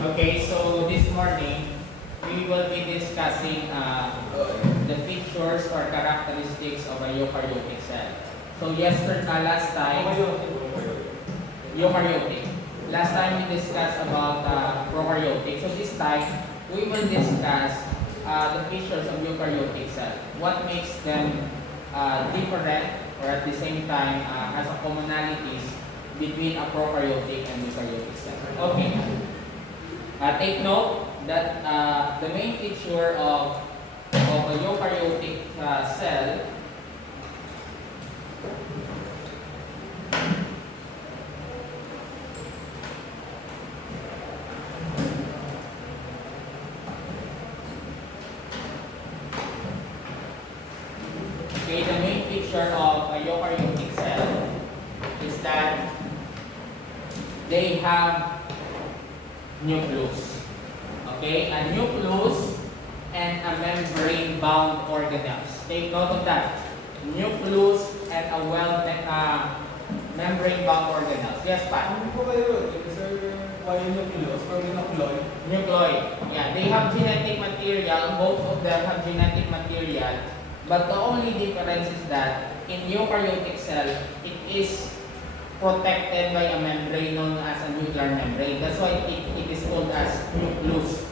Okay, so this morning we will be discussing the features or characteristics of a eukaryotic cell. So last time, eukaryotic. Last time we discussed about prokaryotic. So this time we will discuss the features of eukaryotic cell. What makes them different, or at the same time has a commonalities between a prokaryotic and eukaryotic cell. Okay. Take note that the main feature of a eukaryotic cell the main feature of a eukaryotic cell is that they have nucleus. Okay, a nucleus and a membrane-bound organelles. Take note of that. Nucleus and a membrane-bound organelles. Yes, Pat? Hindi po kayo, sir, why nucleus or nucleoid? Nucleoid. Yeah, they have genetic material. Both of them have genetic material. But the only difference is that in eukaryotic cell, it is protected by a membrane known as a nuclear membrane. That's why it is called as nucleus.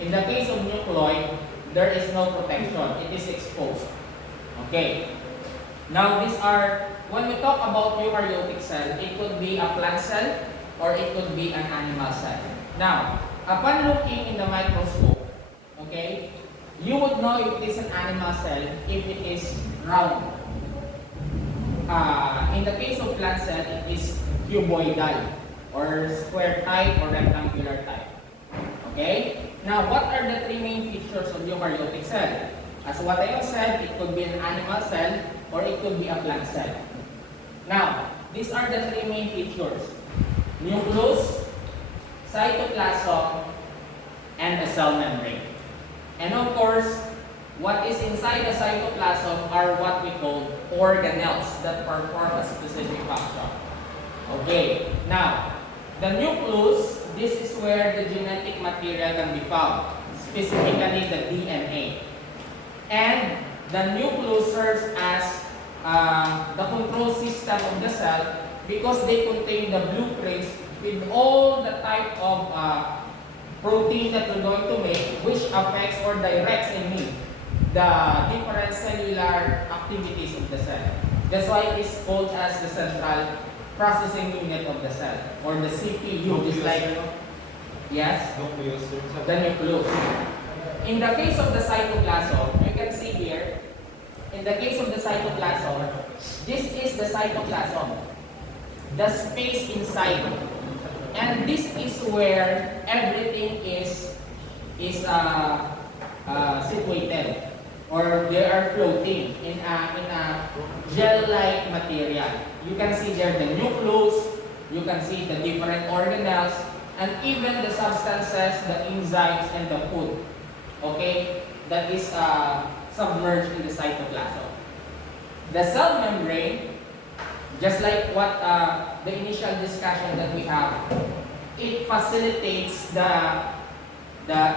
In the case of nucleoid, there is no protection. It is exposed. Okay. Now these are, when we talk about eukaryotic cell, it could be a plant cell or it could be an animal cell. Now, upon looking in the microscope, okay, you would know if it is an animal cell if it is round. In the case of plant cell, it is cuboidal or square type or rectangular type. Okay? Now, what are the three main features of eukaryotic cell? As what I have said, it could be an animal cell or it could be a plant cell. Now, these are the three main features: nucleus, cytoplasm, and the cell membrane. And of course, what is inside the cytoplasm are what we call organelles that perform a specific function. Okay, now, the nucleus, this is where the genetic material can be found, specifically the DNA. And the nucleus serves as the control system of the cell because they contain the blueprints with all the type of protein that we're going to make, which affects or directs the different cellular activities of the cell. That's why it is called as the central processing unit of the cell, or the CPU, just like, yes, the nucleus. In the case of the cytoplasm, you can see here, in the case of the cytoplasm, this is the cytoplasm, the space inside. And this is where everything is situated, or they are floating in a gel-like material. You can see there the nucleus, you can see the different organelles, and even the substances, the enzymes, and the food. Okay, that is submerged in the cytoplasm. The cell membrane, just like what the initial discussion that we have, it facilitates the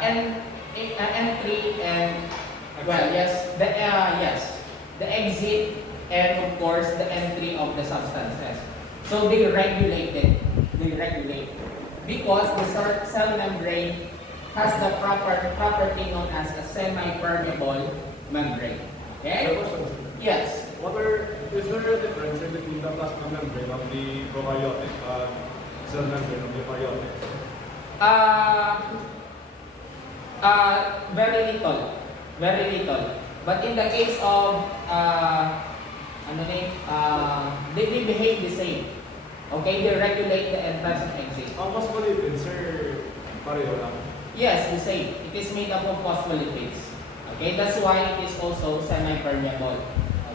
entry and the exit and of course the entry of the substances. So they regulate because the cell membrane has the property known as a semi-permeable membrane. Okay? Yes. Is there a difference between the plasma membrane of the prokaryotic cell membrane of the eukaryotic? Very little. But in the case of they behave the same. Okay, they regulate the entrance and exit. Ang phospholipids, sir, pareho lang? Yes, the same. It is made up of phospholipids. Okay, that's why it is also semi-permeable.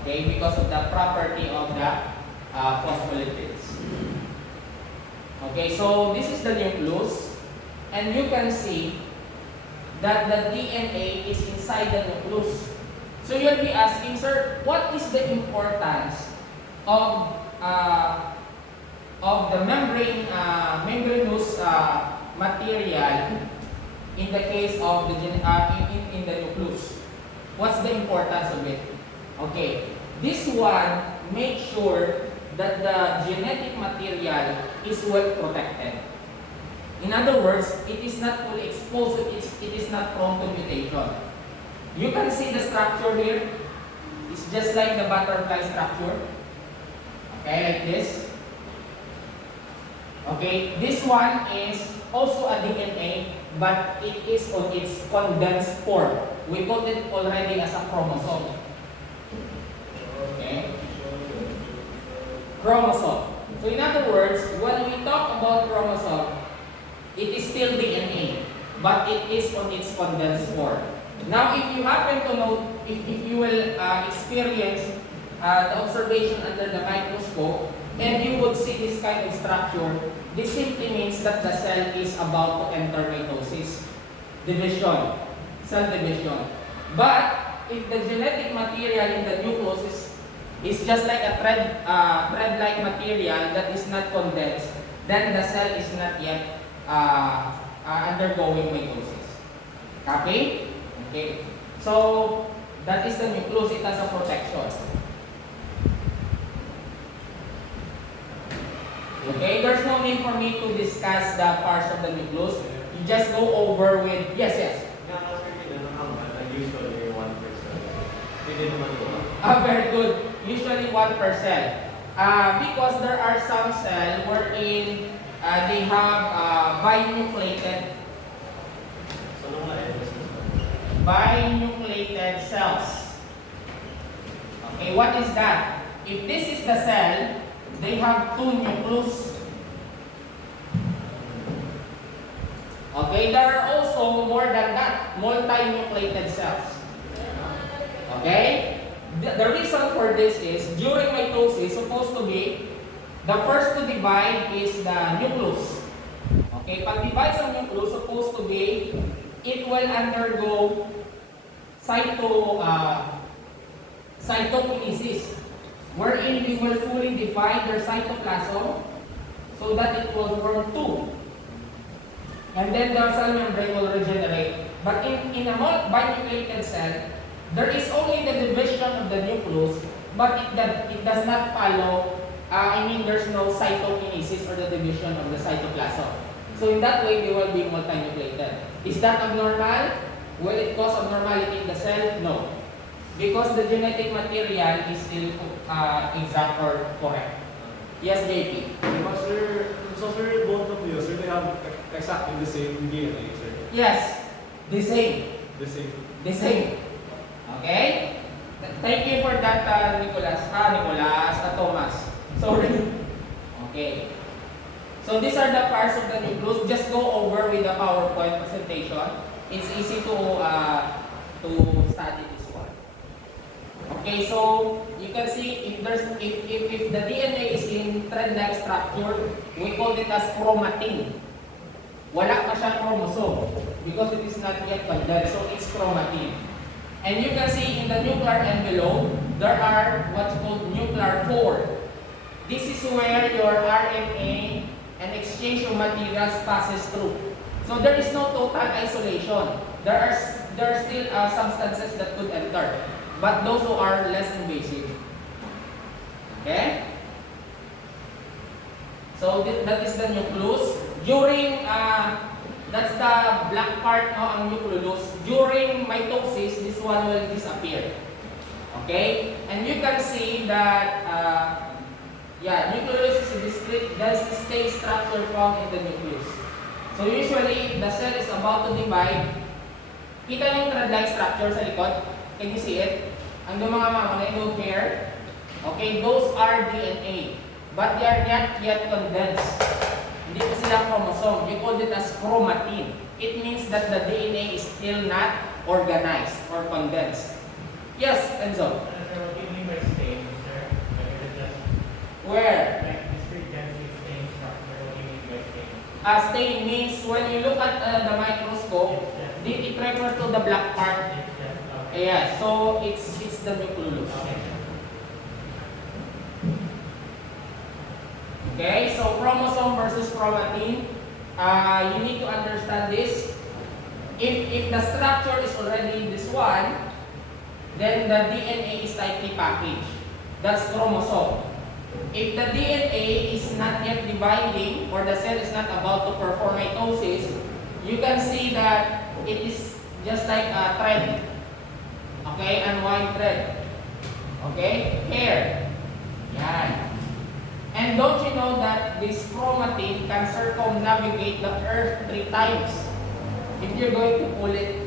Okay, because of the property of the phospholipids. Okay, so this is the nucleus, and you can see that the DNA is inside the nucleus. So you'll be asking, sir, what is the importance of the membranous material in the case of the in the nucleus. What's the importance of it? Okay, this one makes sure that the genetic material is well protected. In other words, it is not fully exposed, it is not prone to mutation. You can see the structure here. It's just like the butterfly structure. Okay, like this. Okay, this one is also a DNA, but it is on its condensed form. We got it already as a chromosome. Okay? Chromosome. So in other words, when we talk about chromosome, it is still DNA, but it is on its condensed form. Now, if you happen to know, if you will experience the observation under the microscope, and you would see this kind of structure, this simply means that the cell is about to enter mitosis, division, cell division. But if the genetic material in the nucleus is just like a thread-like material that is not condensed, then the cell is not yet undergoing mitosis. Copy? Okay. So that is the nucleus. It has a protection. Okay, there's no need for me to discuss the parts of the nucleus. You just go over with, yes. Usually 1%. Hindi naman Very good. Usually 1%. Because there are some cells wherein they have binucleated cells. Okay, what is that? If this is the cell, they have 2 nucleus. Okay, there are also more than that, multinucleated cells. Okay? The reason for this is, during mitosis, supposed to be, the first to divide is the nucleus. Okay, pag divide sa nucleus, supposed to be, it will undergo cytokinesis, wherein we will fully divide their cytoplasm so that it will form 2. And then the cell membrane will regenerate. But in a binucleated cell, there is only the division of the nucleus, but it does not follow, there's no cytokinesis or the division of the cytoplasm. So in that way, they will be multinucleated. Is that abnormal? Will it cause abnormality in the cell? No. Because the genetic material is still exact or correct. Yes, JP? Sir, both of you, sir, they have exactly the same DNA, sir? Yes, the same. The same. The same. Okay? Thank you for that, Thomas. Sorry. Okay. So these are the parts of the nucleus. Just go over with the PowerPoint presentation. It's easy to study this one. Okay, so you can see if the DNA is in thread-like structure, we call it as chromatin. Wala pa siyang chromosome because it is not yet condensed, so it's chromatin. And you can see in the nuclear envelope, there are what's called nuclear core. This is where your RNA and exchange of materials passes through. So there is no total isolation. There are still substances that could enter, but those who are less invasive. Okay? So that is the nucleus. During that's the black part ng nucleus. During mitosis, this one will disappear. Okay? And you can see that nucleus is a distinct structure found in the nucleus. So usually, if the cell is about to divide, kita niyo yung thread-like structure sa likod? Can you see it? Ang mga mamamalayong pair, okay, those are DNA. But they are not yet condensed. Hindi pa sila chromosome. You call it as chromatin. It means that the DNA is still not organized or condensed. Yes, Enzo? What do you mean by stain, sir? Where? Like this frequency stain structure, what do you mean by stain? Stain means when you look at the microscope, it refers to the black part. Yeah, so it's the nucleus. Okay, so chromosome versus chromatin. you need to understand this. If the structure is already this one, then the DNA is tightly packaged. That's chromosome. If the DNA is not yet dividing or the cell is not about to perform mitosis, you can see that it is just like a thread. Okay, unwind thread. Okay, hair. Yan. And don't you know that this chromatin can circumnavigate the Earth 3 times? If you're going to pull it,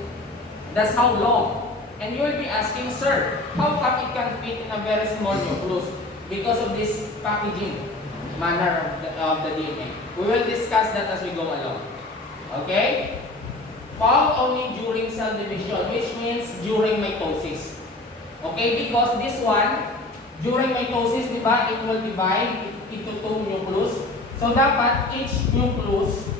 that's how long. And you will be asking, sir, how come it can fit in a very small nucleus? Because of this packaging manner of the DNA. We will discuss that as we go along. Okay? Found only during cell division, which means during mitosis. Okay? Because this one, during mitosis, di ba, it will divide into 2 nucleus. So, dapat each nucleus